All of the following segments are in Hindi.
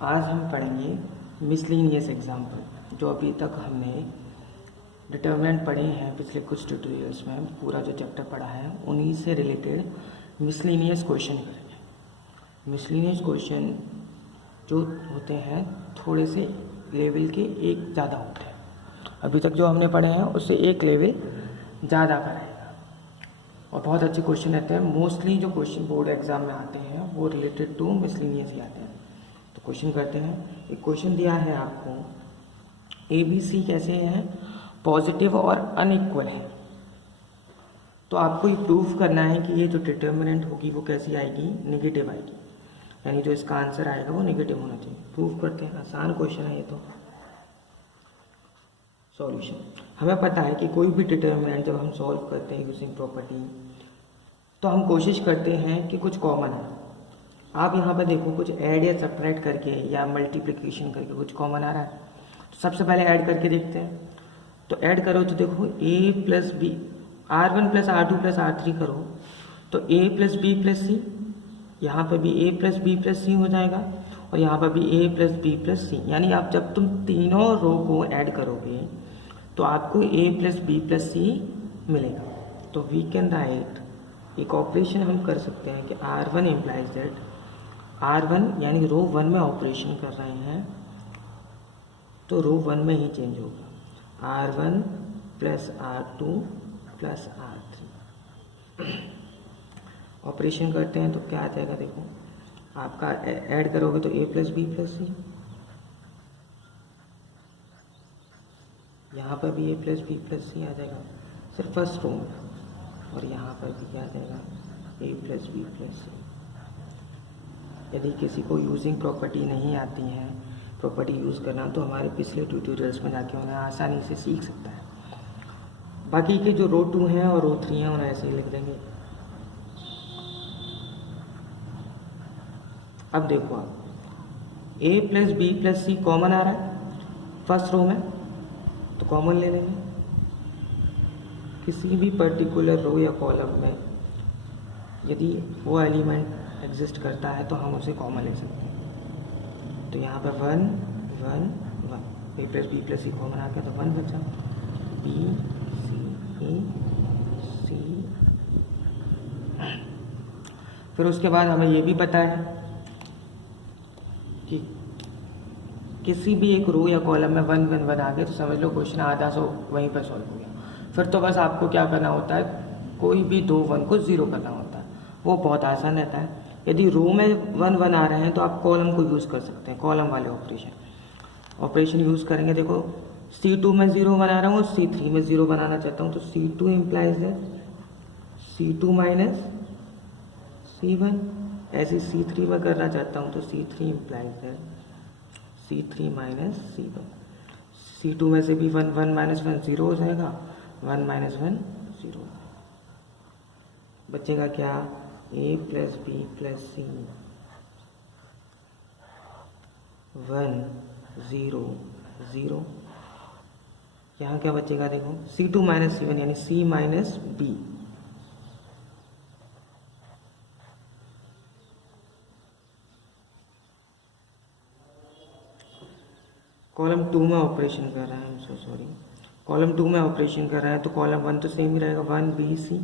आज हम पढ़ेंगे मिसलेनियस एग्जाम्पल। जो अभी तक हमने डिटर्मिनेंट पढ़े हैं पिछले कुछ ट्यूटोरियल्स में, पूरा जो चैप्टर पढ़ा है उन्हीं से रिलेटेड मिसलेनियस क्वेश्चन करेंगे। मिसलेनियस क्वेश्चन जो होते हैं थोड़े से लेवल के एक ज़्यादा होते हैं। अभी तक जो हमने पढ़े हैं उससे एक लेवल ज़्यादा कराएगा और बहुत अच्छे क्वेश्चन रहते हैं। मोस्टली जो क्वेश्चन बोर्ड एग्जाम में आते हैं वो रिलेटेड टू मिसलेनियस ही आते हैं। तो क्वेश्चन करते हैं। एक क्वेश्चन दिया है आपको, ए बी सी कैसे हैं, पॉजिटिव और अनइक्वल है। तो आपको ये प्रूफ करना है कि ये जो डिटर्मिनेंट होगी वो कैसी आएगी, नेगेटिव आएगी, यानी जो इसका आंसर आएगा वो नेगेटिव होना चाहिए। प्रूफ करते हैं, आसान क्वेश्चन है ये। तो सॉल्यूशन, हमें पता है कि कोई भी डिटर्मिनेंट जब हम सॉल्व करते हैं यूजिंग प्रॉपर्टी तो हम कोशिश करते हैं कि कुछ कॉमन है। आप यहाँ पर देखो, कुछ ऐड या सब्ट्रैक्ट करके या मल्टीप्लिकेशन करके कुछ कॉमन आ रहा है। तो सबसे पहले ऐड करके देखते हैं। तो ऐड करो तो देखो a plus b, R1 plus R2 plus R3 करो तो a प्लस बी प्लस सी, यहाँ पर भी a plus B plus c हो जाएगा और यहाँ पर भी a plus B plus c. यानी आप जब तुम तीनों रो को ऐड करोगे तो आपको a प्लस बी प्लस सी मिलेगा। तो वी कैन राइट, एक ऑपरेशन हम कर सकते हैं कि R1 इम्प्लाइज दैट, R1 यानी रो 1 में ऑपरेशन कर रहे हैं तो रो 1 में ही चेंज होगा, R1 plus R2 plus R3। Operation करते हैं तो क्या आ जाएगा, देखो आपका ऐड करोगे तो a प्लस बी प्लस सी, यहाँ पर भी a प्लस बी प्लस सी आ जाएगा सिर्फ फर्स्ट रो में, और यहाँ पर भी क्या आ जाएगा a प्लस बी प्लस सी। यदि किसी को यूजिंग प्रॉपर्टी नहीं आती है, प्रॉपर्टी यूज़ करना, तो हमारे पिछले ट्यूटोरियल्स में जाके उन्हें आसानी से सीख सकता है। बाकी के जो रो 2 हैं और रो 3 हैं उन्हें ऐसे ही लिख देंगे। अब देखो आप a plus B plus C common आ रहा है फर्स्ट रो में, तो कॉमन ले लेंगे। किसी भी पर्टिकुलर रो या कॉलम में यदि वो एलिमेंट एग्जिस्ट करता है तो हम उसे कॉमन ले सकते हैं। तो यहाँ पर 1 1 1, a plus B plus C common आ गया तो 1 बचा, b c a c। फिर उसके बाद हमें ये भी पता है कि किसी भी एक रो या कॉलम में 1 1 1 आ गए तो समझ लो क्वेश्चन आधा सो वहीं पर सॉल्व हो गया। फिर तो बस आपको क्या करना होता है, कोई भी 2 1 को 0 करना होता है, वो बहुत आसान रहता है। यदि रो में 1 1 आ रहे हैं तो आप कॉलम को यूज़ कर सकते हैं, कॉलम वाले ऑपरेशन यूज़ करेंगे। देखो C2 में 0 बना रहा हूँ, C3 में 0 बनाना चाहता हूँ, तो C2 implies that C2 minus C1। ऐसे C3 में करना चाहता हूँ तो C3 implies that C3 minus C1। C2 में से भी 1 1 माइनस 1 0 हो जाएगा, 1 माइनस 1 0। बचेगा क्या, a plus B plus c, 1 0 0। यहाँ क्या बचेगा, देखो C2 माइनस C1 यानी C माइनस बी। कॉलम 2 में ऑपरेशन कर रहा है, कॉलम 2 में ऑपरेशन कर रहा है तो कॉलम 1 तो सेम ही रहेगा, 1 बी सी।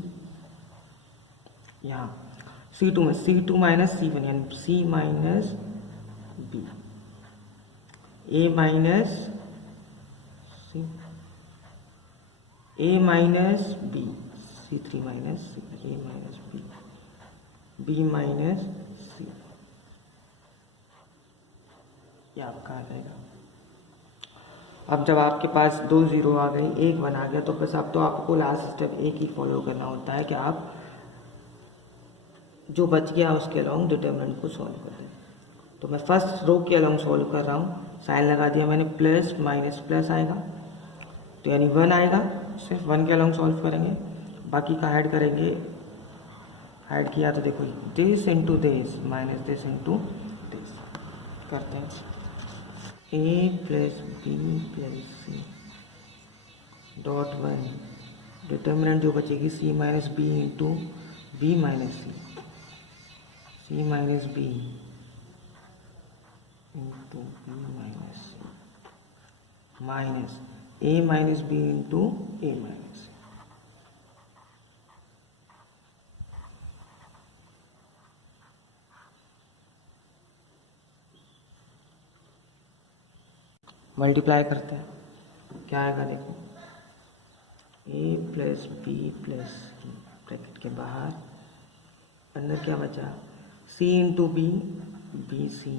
यहाँ C2 में C2 माइनस C1 यानी C minus B, A minus C, A minus B, C3 minus C, A minus B, B minus C। ये आपका आ जाएगा। अब जब आपके पास 2 0 आ गई, 1 1 आ गया, तो बस अब तो आपको लास्ट स्टेप एक ही फॉलो करना होता है कि आप जो बच गया उसके अलोंग डिटर्मिनेंट को सॉल्व कर दें। तो मैं फर्स्ट रो के अलोंग सॉल्व कर रहा हूँ, साइन लगा दिया मैंने, प्लस माइनस प्लस आएगा तो यानी 1 आएगा, सिर्फ 1 के अलोंग सॉल्व करेंगे, बाकी का ऐड करेंगे। ऐड किया तो देखो this into this minus this into this करते हैं, a plus B plus C dot 1, determinant जो बचेगी c minus B into B minus C, c minus B into B minus C minus A minus B into A minus C. Multiply करते हैं, क्या आएगा देखो, A plus B plus C bracket के बाहर, अंदर क्या बचा, C into B B C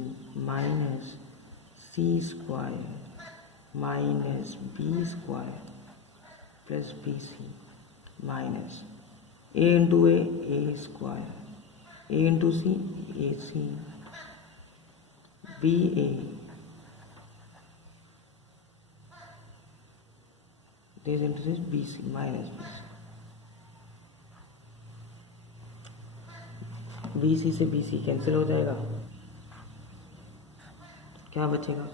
minus C square minus B square plus B C minus A into A square A into C A C B A this into this B C minus B C से बी सी कैंसिल हो जाएगा, क्या बचेगा,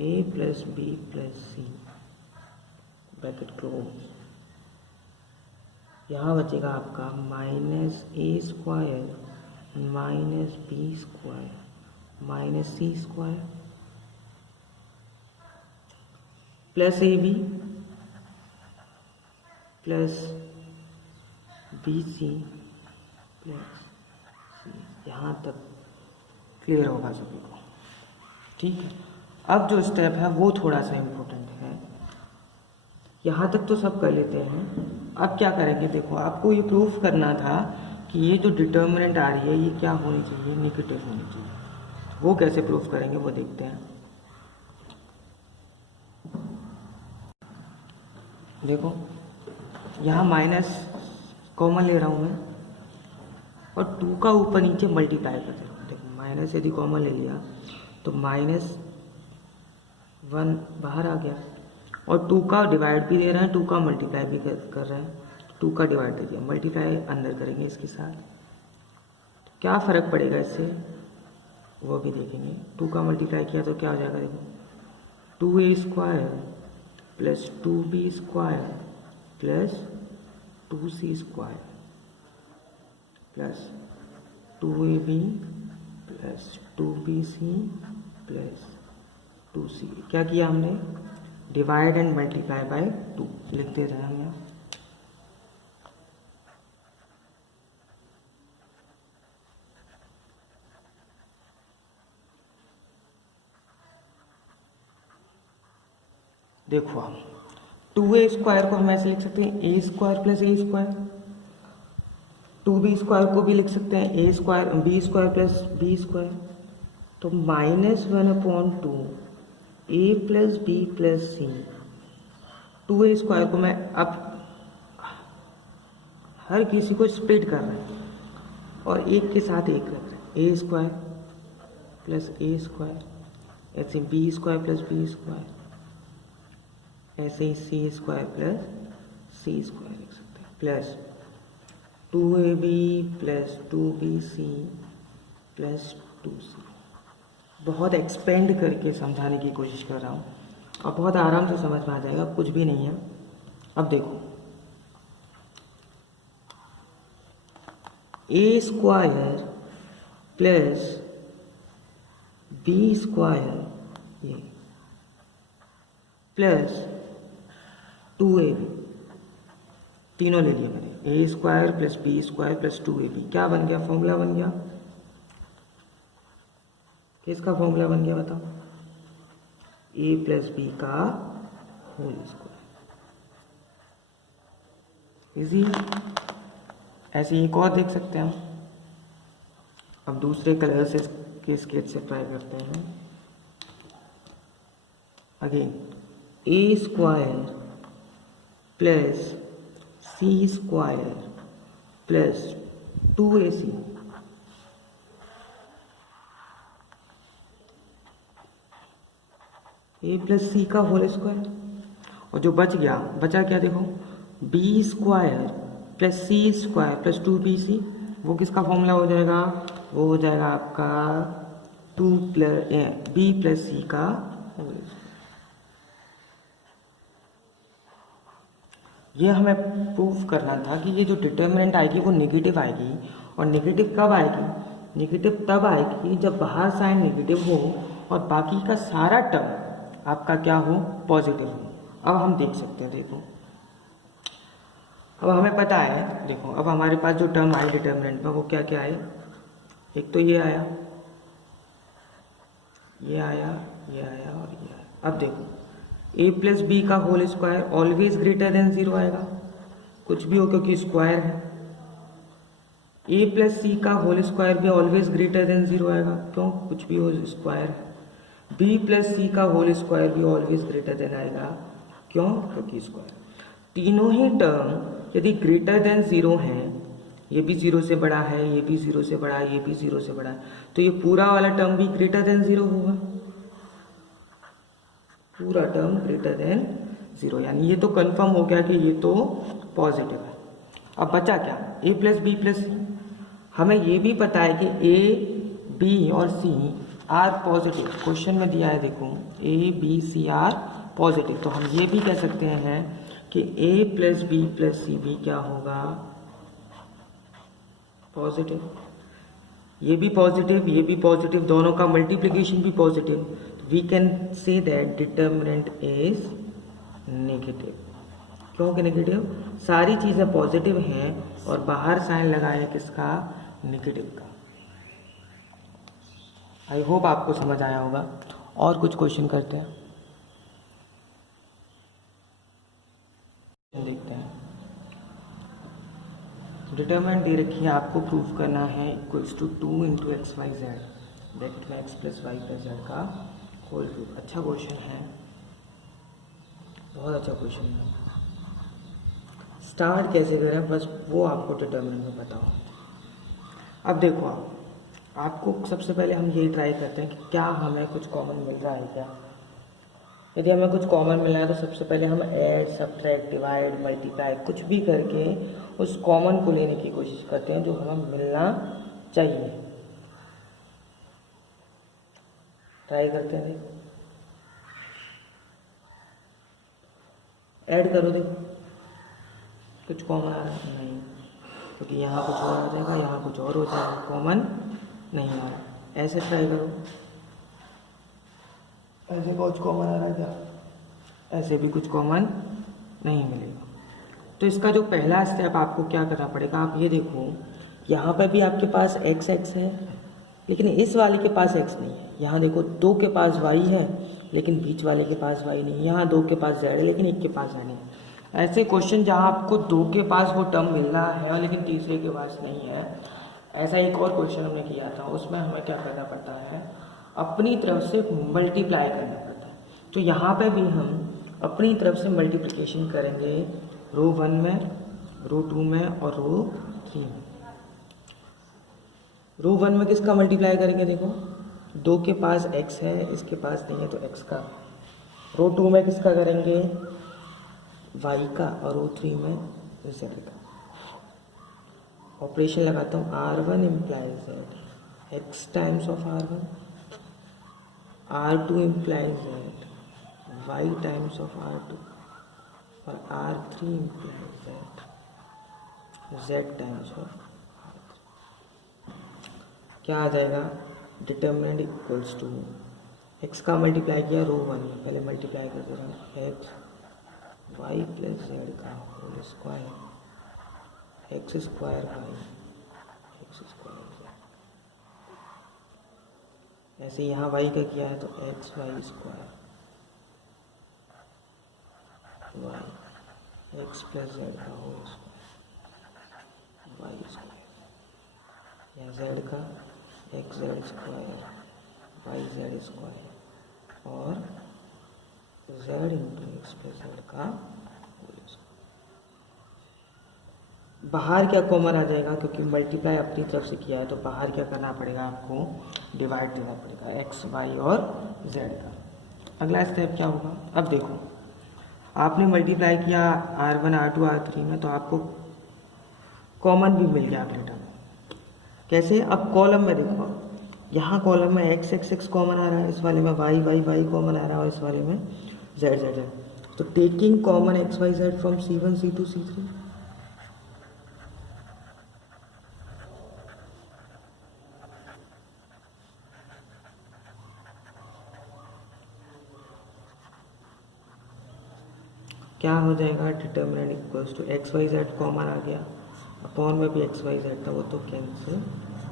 A plus B plus C bracket close, यहाँ बचेगा आपका minus A square minus B square minus C square plus A B plus B C plus सी। यहाँ तक क्लियर होगा सभी को, ठीक है। अब जो स्टेप है वो थोड़ा सा इम्पोर्टेंट है, यहाँ तक तो सब कर लेते हैं। अब क्या करेंगे, देखो आपको ये प्रूफ करना था कि ये जो डिटर्मिनेंट आ रही है ये क्या होनी चाहिए, नेगेटिव होनी चाहिए। वो कैसे प्रूफ करेंगे वो देखते हैं। देखो यहाँ माइनस कॉमन ले रहा हूँ मैं और 2 का ऊपर नीचे मल्टीप्लाई कर दे रहा हूँ। देखो माइनस यदि कॉमन ले लिया तो -1 बाहर आ गया और 2 का डिवाइड भी दे रहे हैं, 2 का मल्टीप्लाई भी कर रहे हैं, 2 का डिवाइड दे दिया, मल्टीप्लाई अंदर करेंगे इसके साथ, क्या फ़र्क पड़ेगा इससे वो भी देखेंगे। 2 का मल्टीप्लाई किया तो क्या हो जाएगा, देखो 2a square plus 2b square plus 2c square plus 2ab plus 2bc plus 2c। क्या किया हमने, डिवाइड एंड मल्टीप्लाई बाय 2 लिख दे रहे हैं हम यहाँ। देखो हम 2a स्क्वायर को हम ऐसे लिख सकते हैं a square plus a square, 2b square को भी लिख सकते हैं a square b square plus b square, तो -1/2 a plus b plus c। 2a square को मैं अब हर किसी को स्प्लिट कर रहे हैं और एक के साथ एक रख रहे हैं, a square plus a square, ऐसे b square plus b square, ऐसे ही सी स्क्वायर प्लस सी स्क्वायर लिख सकते हैं, plus 2ab plus 2bc plus 2c। बहुत एक्सपेंड करके समझाने की कोशिश कर रहा हूँ और बहुत आराम से समझ में आ जाएगा, कुछ भी नहीं है। अब देखो a square plus b square ये प्लस 2ab, तीनों ले लिया मैंने, a square plus b square plus 2ab, क्या बन गया, फॉर्मूला बन गया, किसका फॉर्मूला बन गया बताओ, a प्लस b का होल स्क्वायर। इजी। ऐसे एक और देख सकते हैं हम। अब दूसरे कलर से के स्केच से ट्राई करते हैं। Again a square plus c square plus 2ac, a plus C का होल स्क्वायर, और जो बच गया, बचा क्या देखो, b स्क्वायर प्लस सी स्क्वायर प्लस 2bc, वो किसका फॉर्मूला हो जाएगा, वो हो जाएगा आपका 2 प्लस b प्लस सी का होल स्क्वायर। ये हमें प्रूफ करना था कि ये जो डिटर्मिनेंट आएगी वो नेगेटिव आएगी, और नेगेटिव कब आएगी, नेगेटिव तब आएगी जब बाहर साइन नेगेटिव हो और बाकी का सारा टर्म आपका क्या हो, पॉजिटिव हो। अब हम देख सकते हैं, देखो अब हमें पता है, देखो अब हमारे पास जो टर्म आई डिटर्मिनेंट में वो क्या क्या है, एक तो ये आया, ये आया, ये आया और ये आया। अब देखो a प्लस बी का whole square always greater than 0 आएगा, कुछ भी हो क्योंकि स्क्वायर है। a प्लस सी का होल स्क्वायर भी ऑलवेज ग्रेटर देन 0 आएगा, क्यों, कुछ भी हो स्क्वायर है। b प्लस सी का होल स्क्वायर भी ऑलवेज ग्रेटर देन आएगा, क्यों, क्योंकि स्क्वायर। तीनों ही टर्म यदि ग्रेटर देन 0 हैं, ये भी 0 से बड़ा है, ये भी 0 से बड़ा है, ये भी 0 से बड़ा है, तो ये पूरा वाला टर्म भी ग्रेटर देन 0 होगा, पूरा टर्म ग्रेटर देन 0, यानी ये तो कंफर्म हो गया कि ये तो पॉजिटिव है। अब बचा क्या, a प्लस बी प्लस सी। हमें ये भी पता है कि a b और c आर पॉजिटिव, क्वेश्चन में दिया है देखो a b c are positive, तो हम ये भी कह सकते हैं कि a plus B plus c भी क्या होगा, पॉजिटिव। ये भी पॉजिटिव, ये भी पॉजिटिव, दोनों का मल्टीप्लिकेशन भी positive, we can say that determinant is negative. क्योंकि नेगेटिव, सारी चीज़ें पॉजिटिव हैं और बाहर साइन लगा है किसका, नेगेटिव का। आई होप आपको समझ आया होगा। और कुछ क्वेश्चन करते हैं, देखते हैं। डिटरमिनेंट दे रखी है, आपको प्रूफ करना है equals to 2 into X Y Z, bracket में x plus Y plus Z का होल क्यूब। अच्छा क्वेश्चन है, बहुत अच्छा क्वेश्चन है। स्टार्ट कैसे करें, बस वो आपको डिटरमिनेंट में पता हो। अब देखो आपको सबसे पहले हम यही ट्राई करते हैं कि क्या हमें कुछ कॉमन मिल रहा है क्या। यदि हमें कुछ कॉमन मिल रहा है तो सबसे पहले हम ऐड, सब्ट्रैक्ट, डिवाइड, मल्टीप्लाई कुछ भी करके उस कॉमन को लेने की कोशिश करते हैं जो हमें मिलना चाहिए। ट्राई करते हैं, देखो ऐड करो, देखो कुछ कॉमन आ रहा है, नहीं, क्योंकि यहाँ कुछ और आ जाएगा, यहाँ कुछ और हो जाएगा, कॉमन नहीं आ रहा। ऐसे ट्राई करो, ऐसे कुछ कॉमन आ रहा है क्या, ऐसे भी कुछ कॉमन नहीं मिलेगा। तो इसका जो पहला स्टेप आपको क्या करना पड़ेगा, आप ये देखो यहाँ पर भी आपके पास x है, लेकिन इस वाले के पास x नहीं है। यहाँ देखो 2 के पास y है लेकिन बीच वाले के पास y नहीं है। यहाँ 2 के पास z है लेकिन 1 के पास z नहीं है। ऐसे क्वेश्चन जहाँ आपको 2 के पास वो टर्म मिल रहा है लेकिन तीसरे के पास नहीं है, ऐसा एक और क्वेश्चन हमने किया था, उसमें हमें क्या करना पड़ता है, अपनी तरफ से मल्टीप्लाई करना पड़ता है। तो यहाँ पे भी हम अपनी तरफ से मल्टीप्लिकेशन करेंगे रो 1 में, रो 2 में और रो 3 में। रो 1 में किसका मल्टीप्लाई करेंगे, देखो 2 के पास x है, इसके पास नहीं है तो x का। रो 2 में किसका करेंगे, y का, और रो 3 में z का। ऑपरेशन लगाता हूँ, r1 implies z, x times of r1, r2 implies z, y times of r2, और r3 implies z, z times of r3। क्या आ जाएगा, डिटर्मिनेंट इक्वल्स टू x का मल्टीप्लाई किया रो 1 में, पहले मल्टीप्लाई करते रहो, x y प्लस z का whole square, X square Y X square z। ऐसे यहाँ y का किया है तो X Y square Y X plus Z का होल स्क्वायर वाई स्क्वायर, या जेड का X Z square Y Z square और Z into x plus Z का होल स्क्वायर। बाहर क्या कॉमन आ जाएगा, क्योंकि मल्टीप्लाई अपनी तरफ से किया है तो बाहर क्या करना पड़ेगा, आपको डिवाइड देना पड़ेगा एक्स वाई और जेड का। अगला स्टेप क्या होगा, अब देखो आपने मल्टीप्लाई किया r1 r2 r3 में तो आपको कॉमन भी मिल गया अगले टर्म। कैसे, अब कॉलम में देखो, यहाँ कॉलम में x x x कॉमन आ रहा है, इस वाले में y y y कॉमन आ रहा है और इस वाले में z z z। तो taking common x y z from c1 c2 c3, क्या हो जाएगा, determinant equals to X Y Z common आ गया, अपॉन में भी एक्स वाई जेड था वो तो कैंसिल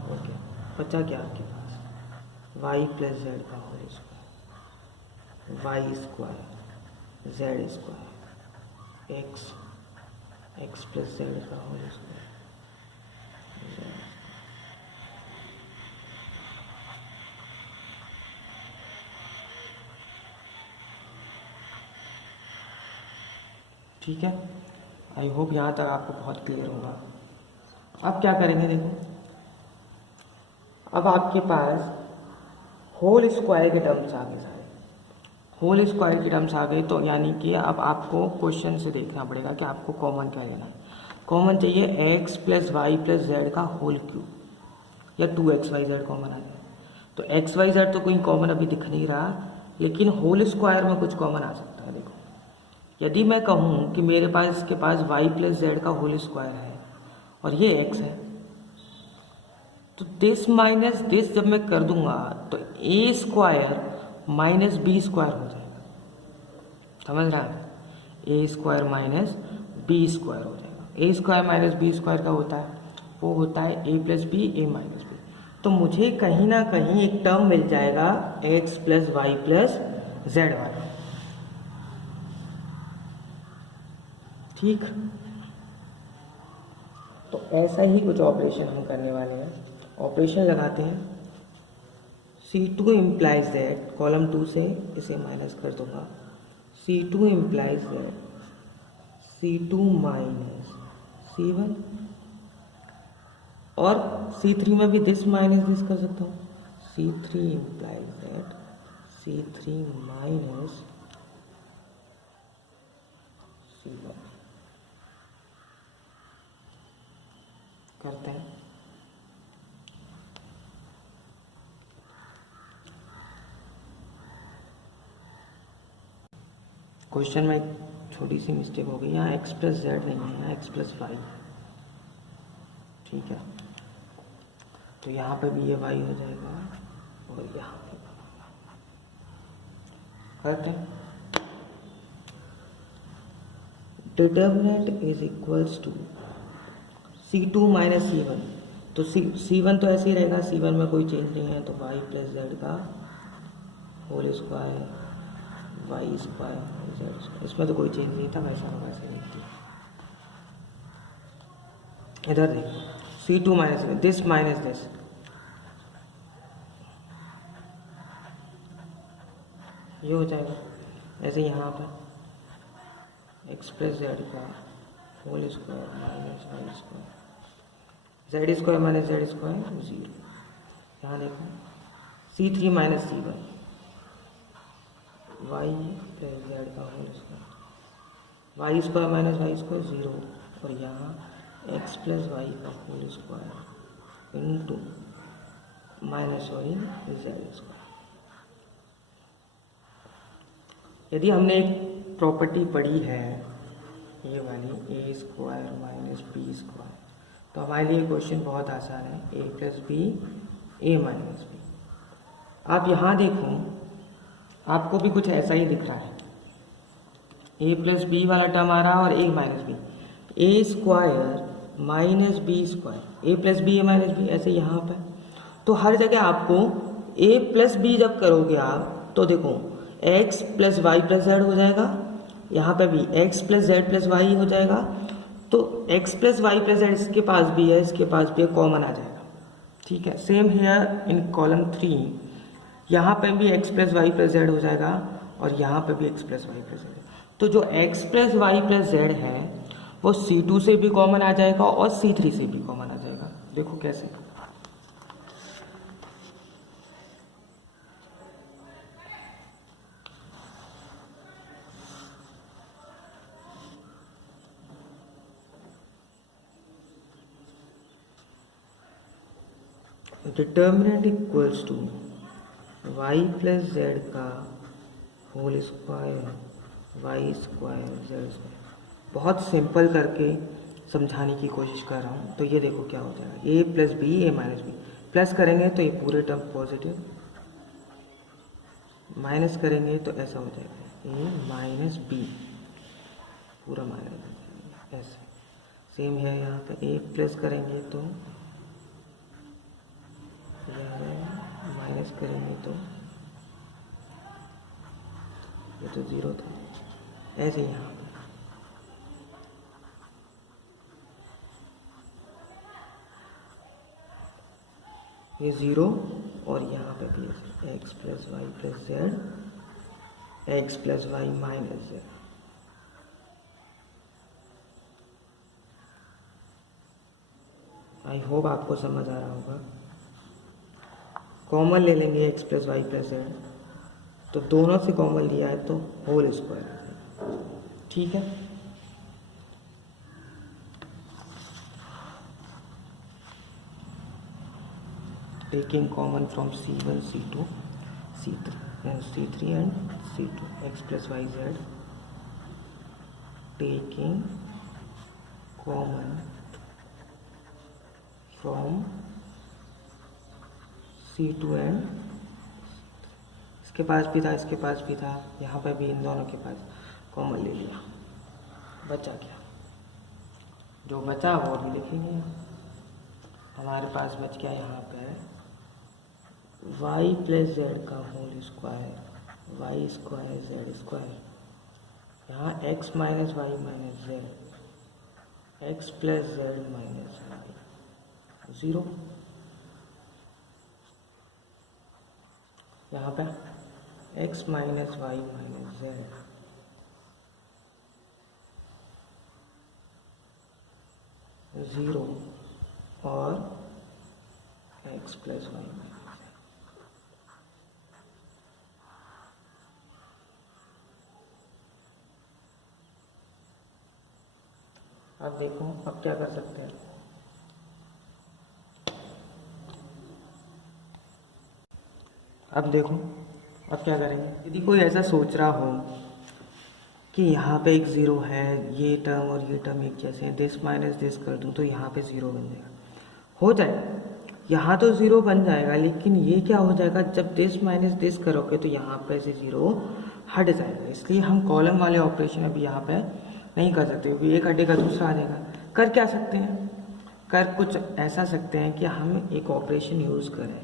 हो गया, बचा क्या आपके पास वाई प्लस जेड का whole square, Y square Z square x x plus Z का होल स्क्वायर। ठीक है, आई होप यहाँ तक आपको बहुत क्लियर होगा। अब क्या करेंगे, देखो अब आपके पास होल स्क्वायर के टर्म्स आ गए, सारे होल स्क्वायर के टर्म्स आ गए, तो यानी कि अब आपको क्वेश्चन से देखना पड़ेगा कि आपको कॉमन क्या लेना है। कॉमन चाहिए x plus Y plus Z का होल क्यूब, या 2xyz कॉमन आ जाए। तो एक्स वाई जेड तो कोई कॉमन अभी दिख नहीं रहा, लेकिन होल स्क्वायर में कुछ कॉमन आ सकता है। देखो यदि मैं कहूँ कि मेरे पास इसके पास y प्लस जेड का होल स्क्वायर है और ये x है, तो दिस माइनस दिस जब मैं कर दूंगा तो a square minus B square हो जाएगा, समझ रहा है, a square minus B square हो जाएगा। a square minus B square का होता है, वो होता है a plus b a minus b. तो मुझे कहीं ना कहीं एक टर्म मिल जाएगा x plus Y plus z वाला, ठीक। तो ऐसा ही कुछ ऑपरेशन हम करने वाले हैं। ऑपरेशन लगाते हैं, C2 इम्प्लाइज दैट, कॉलम 2 से इसे माइनस कर दूंगा, C2 implies that C2 minus C1, और C3 में भी दिस माइनस दिस कर सकता हूँ, C3 implies that C3 minus C1 करते हैं। क्वेश्चन में एक छोटी सी मिस्टेक हो गई, यहाँ एक्स प्लस जेड नहीं है, यहाँ एक्स प्लस वाई, ठीक है। तो यहाँ पे भी ये वाई हो जाएगा और यहाँ पे करते हैं। Determinant is equals to C2 minus C1, तो C1 तो ऐसे ही रहेगा, C1 में कोई चेंज नहीं है, तो y प्लस जेड का whole square Y square Z square, इसमें तो कोई चेंज नहीं था, वैसा होगा वैसे लिख दिया। इधर देखो C2 minus this minus this, ये हो जाएगा। ऐसे यहाँ पर एक्स प्लस जेड का whole square minus Y square, Z square minus Z square zero. यहाँ देखो C3 minus C1 Y plus Z का whole square, Y square minus Y square zero, और यहाँ एक्स प्लस वाई का whole square into minus Y Z square. यदि हमने एक प्रॉपर्टी पढ़ी है ये वाली A square minus B square, तो हमारे लिए क्वेश्चन बहुत आसान है, ए plus b a minus B. आप यहाँ देखो आपको भी कुछ ऐसा ही दिख रहा है, ए प्लस बी वाला टर्म आ रहा है और ए minus B, A square minus B square, A plus b a minus B, ऐसे यहाँ पर। तो हर जगह आपको ए प्लस बी जब करोगे आप, तो देखो x plus Y plus z हो जाएगा, यहाँ पे भी x plus z plus y हो जाएगा, तो x plus Y plus z इसके पास भी है, इसके पास भी है, कॉमन आ जाएगा, ठीक है। सेम हियर इन कॉलम 3, यहाँ पे भी x plus Y plus z हो जाएगा और यहाँ पे भी x plus Y plus z. तो जो x plus Y plus z है वो C2 से भी कॉमन आ जाएगा और C3 से भी कॉमन आ जाएगा। देखो कैसे, determinant equals to Y plus Z का whole square Y square Z square. बहुत सिंपल करके समझाने की कोशिश कर रहा हूँ। तो ये देखो क्या हो जाएगा, ए plus b a minus B, plus करेंगे तो ये पूरे टर्म पॉजिटिव, माइनस करेंगे तो ऐसा हो जाएगा ए माइनस बी, पूरा माइनस ऐसे। सेम है यहाँ पे एक प्लस करेंगे तो माइनस करेंगे तो ये तो ज़ीरो था, ऐसे यहाँ पे ये ज़ीरो और यहाँ पे भी x plus Y plus z, x plus Y minus z. I hope आपको समझ आ रहा होगा। कॉमन ले लेंगे x plus Y plus z, तो दोनों से कॉमन लिया है तो होल स्क्वायर, ठीक है। Taking common from C1 C2 C3 and C2 x plus y z, taking common from C2 and इसके पास भी था, इसके पास भी था, यहाँ पे भी इन दोनों के पास कॉमन ले लिया, बचा क्या? जो बचा वो भी लिखेंगे। हमारे पास बच गया यहाँ पे y प्लस जेड का whole square, Y square Z square, यहाँ x minus y minus z, x plus z minus y, zero. यहाँ पे x minus y minus z, zero और x प्लस वाई माइनस। अब देखो अब क्या कर सकते हैं। अब देखो अब क्या करेंगे। यदि कोई ऐसा सोच रहा हो कि यहाँ पे एक ज़ीरो है, ये टर्म और ये टर्म एक जैसे हैं, दिस माइनस दिस कर दूँ तो यहाँ पे ज़ीरो बन जाएगा, हो जाएगा। यहाँ तो ज़ीरो बन जाएगा, लेकिन ये क्या हो जाएगा, जब दिस माइनस दिस करोगे तो यहाँ पे से ज़ीरो हट जाएगा। इसलिए हम कॉलम वाले ऑपरेशन अभी यहाँ पे नहीं कर सकते, क्योंकि एक हटेगा दूसरा आ जाएगा। कर क्या सकते हैं, कर कुछ ऐसा सकते हैं कि हम एक ऑपरेशन यूज़ करें।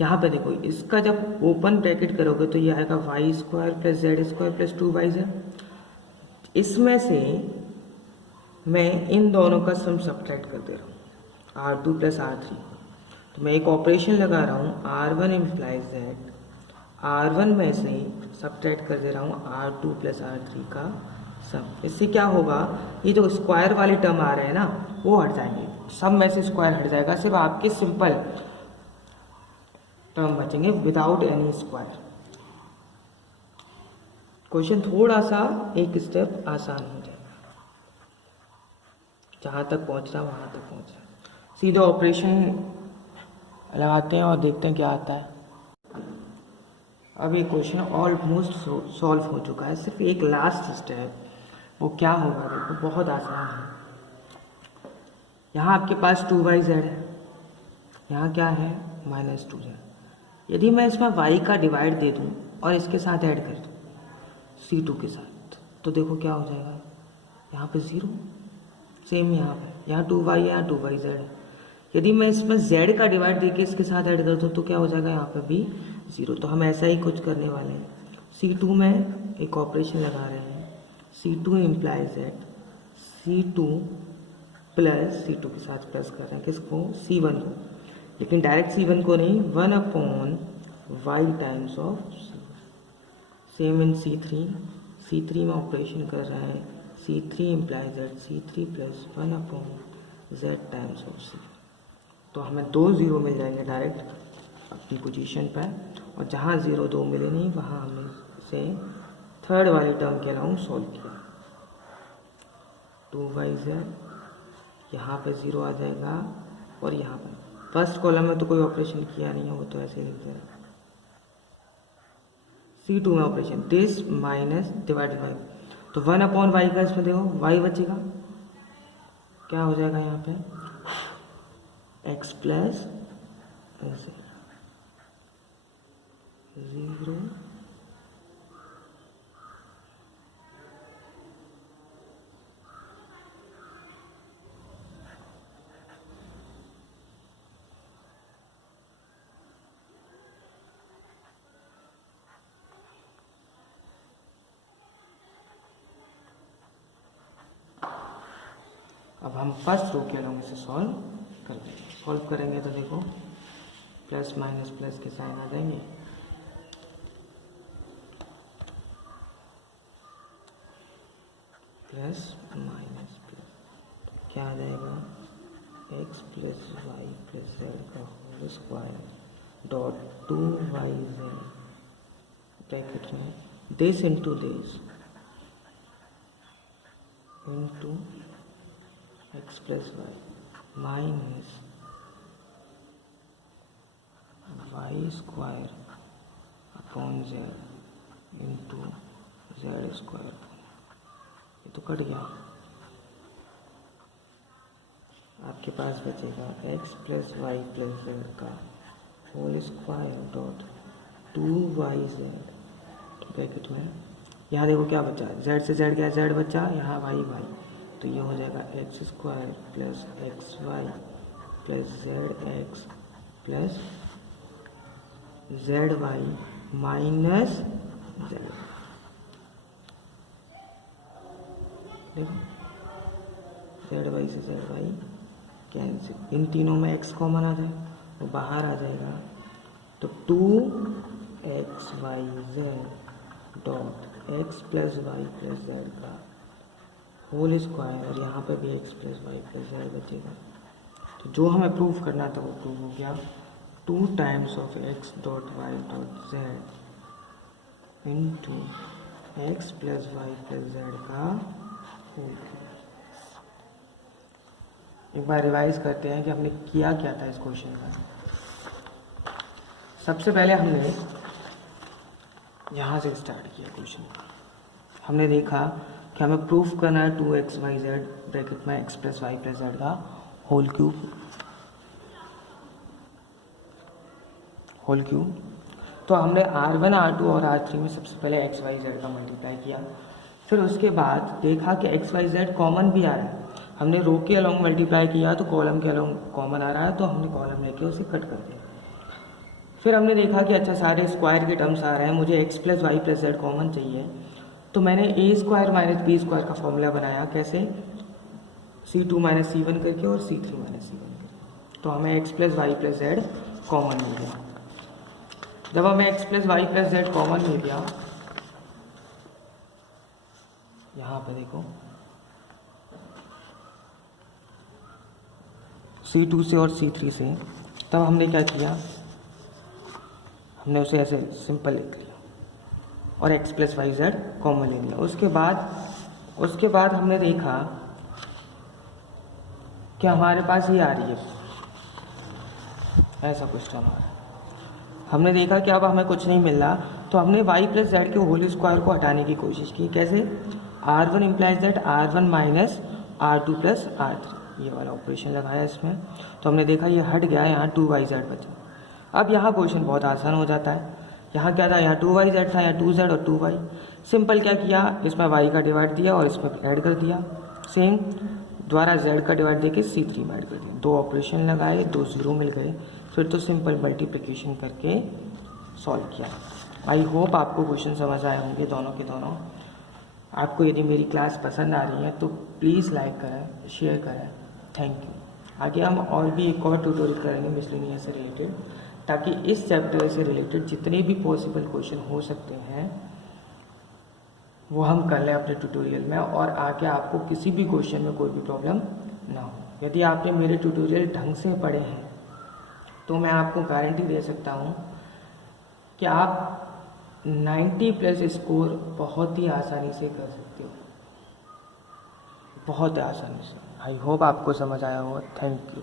यहाँ पे देखो, इसका जब ओपन ब्रैकेट करोगे तो ये आएगा y square plus z square plus 2yz। इसमें से मैं इन दोनों का सम सब्ट्रैक्ट कर दे रहा हूँ, R2 प्लस R3। तो मैं एक ऑपरेशन लगा रहा हूँ, R1 इम्प्लाइज दैट R1 में से सब्ट्रैक्ट कर दे रहा हूँ R2 प्लस R3 का सम। इससे क्या होगा, ये जो स्क्वायर वाले टर्म आ रहे हैं ना वो हट जाएंगे, सब में से स्क्वायर हट जाएगा, सिर्फ आपके सिंपल टर्म बचेंगे विदाउट एनी स्क्वायर। क्वेश्चन थोड़ा सा एक स्टेप आसान हो जाएगा, जहाँ तक पहुँच रहा वहाँ तक पहुँच रहा। सीधे ऑपरेशन लगाते हैं और देखते हैं क्या आता है। अब ये क्वेश्चन ऑलमोस्ट सॉल्व हो चुका है, सिर्फ एक लास्ट स्टेप, वो क्या होगा देखो, बहुत आसान है। यहाँ आपके पास 2yz है, यहाँ क्या है -2z। यदि मैं इसमें y का डिवाइड दे दूँ और इसके साथ ऐड कर दूँ C2 के साथ, तो देखो क्या हो जाएगा, यहाँ पे ज़ीरो। सेम यहाँ 2y है, यहाँ 2yz है। यदि मैं इसमें z का डिवाइड दे के इसके साथ ऐड कर दूँ तो क्या हो जाएगा, यहाँ पे भी ज़ीरो। तो हम ऐसा ही कुछ करने वाले हैं। C2 में एक ऑपरेशन लगा रहे हैं, C2 implies that C2 plus C2 के साथ प्लस कर रहे हैं किसको, C1 को, लेकिन डायरेक्ट C1 को नहीं, 1/y times of same in C3 में ऑपरेशन कर रहे हैं, C3 implies that C3 plus 1/z times of C। तो हमें 2 ज़ीरो मिल जाएंगे डायरेक्ट अपनी पोजीशन पर, और जहाँ 0 2 मिले नहीं वहाँ हमने इसे थर्ड वाले टर्म के अलाउंड सॉल्व किया। 2yz, यहाँ पे 0 आ जाएगा, और यहाँ पर फर्स्ट कॉलम में तो कोई ऑपरेशन किया नहीं है, वो तो ऐसे ही लिख जाएगा। C2 में operation this minus divided by, तो 1/y का इसमें देखो y बचेगा, क्या हो जाएगा यहाँ पे x प्लस 0 अब हम फर्स्ट रो के अलॉन्ग इसे सॉल्व कर देंगे। सॉल्व करेंगे तो देखो प्लस माइनस प्लस के साइन आ जाएंगे, प्लस माइनस प्लस क्या आ जाएगा, X plus Y plus Z का whole square dot 2yz bracket में this into this into x plus Y minus Y square upon Z into Z square. ये तो कट गया, आपके पास बचेगा X plus Y plus Z का whole square dot 2yz bracket में। यहाँ देखो क्या बचा, जेड से जेड क्या, जेड बचा, यहाँ वाई वाई, तो ये हो जाएगा x square plus x y plus z x plus z y minus z. देखो जेड वाई से जेड वाई कैंसिल, इन तीनों में एक्स कॉमन आ जाए वो बाहर आ जाएगा, तो 2xyz dot x plus Y plus Z का होल स्क्वायर, और यहाँ पर भी x plus Y plus z बचेगा। तो जो हमें प्रूफ करना था वो प्रूफ हो गया, 2 times of x dot y dot z into x plus Y plus Z का होल। एक बार रिवाइज करते हैं कि हमने किया क्या था इस क्वेश्चन का। सबसे पहले हमने यहाँ से स्टार्ट किया क्वेश्चन। हमने देखा कि हमें प्रूफ करना है 2xyz ब्रैकेट में x plus Y plus Z का होल क्यूब। तो हमने R1 R2 और R3 में सबसे पहले xyz का मल्टीप्लाई किया, फिर उसके बाद देखा कि xyz कॉमन भी आ रहा है, हमने रो के अलॉन्ग मल्टीप्लाई किया तो कॉलम के अलॉन्ग कॉमन आ रहा है, तो हमने कॉलम लेके उसे कट कर दिया। फिर हमने देखा कि अच्छा सारे स्क्वायर के टर्म्स आ रहे हैं, मुझे x plus Y plus Z common चाहिए, तो मैंने a square minus B square का फॉर्मूला बनाया। कैसे, C2 माइनस C1 करके और C3 माइनस C1 करके, तो हमें X plus Y plus Z common मिल गया। जब हमें X plus Y plus Z common मिल गया, यहाँ पे देखो C2 से और C3 से, तब हमने क्या किया, हमने उसे ऐसे सिंपल लिख लिया और x plus y Z common ले लिया। उसके बाद हमने देखा कि हमारे पास ये आ रही है ऐसा कुछ टर्म आ रहा है। हमने देखा कि अब हमें कुछ नहीं मिल रहा, तो हमने y प्लस जेड के होल स्क्वायर को हटाने की कोशिश की। कैसे, R1 implies that R1 minus R2 plus R3, ये वाला ऑपरेशन लगाया इसमें, तो हमने देखा ये हट गया, यहाँ 2yz बचा। अब यहाँ क्वेश्चन बहुत आसान हो जाता है। यहाँ क्या था, यहाँ 2yz था, यहाँ 2z और 2y। सिंपल क्या किया, इसमें y का डिवाइड दिया और इसमें ऐड कर दिया, सेम द्वारा z का डिवाइड देके C3 में ऐड कर दिया। 2 ऑपरेशन लगाए, 2 0 मिल गए, फिर तो सिंपल मल्टीप्लिकेशन करके सॉल्व किया। आई होप आपको क्वेश्चन समझ आए होंगे दोनों के दोनों। आपको यदि मेरी क्लास पसंद आ रही है तो प्लीज़ लाइक करें, शेयर करें। Thank you. आगे हम और भी एक और ट्यूटोरियल करेंगे मिसलेनियस से रिलेटेड, ताकि इस चैप्टर से रिलेटेड जितने भी पॉसिबल क्वेश्चन हो सकते हैं वो हम कर लें अपने ट्यूटोरियल में, और आगे आपको किसी भी क्वेश्चन में कोई भी प्रॉब्लम ना हो। यदि आपने मेरे ट्यूटोरियल ढंग से पढ़े हैं तो मैं आपको गारंटी दे सकता हूँ कि आप 90 प्लस स्कोर बहुत ही आसानी से कर सकते हो, बहुत आसानी से। आई होप आपको समझ आया हो। Thank you.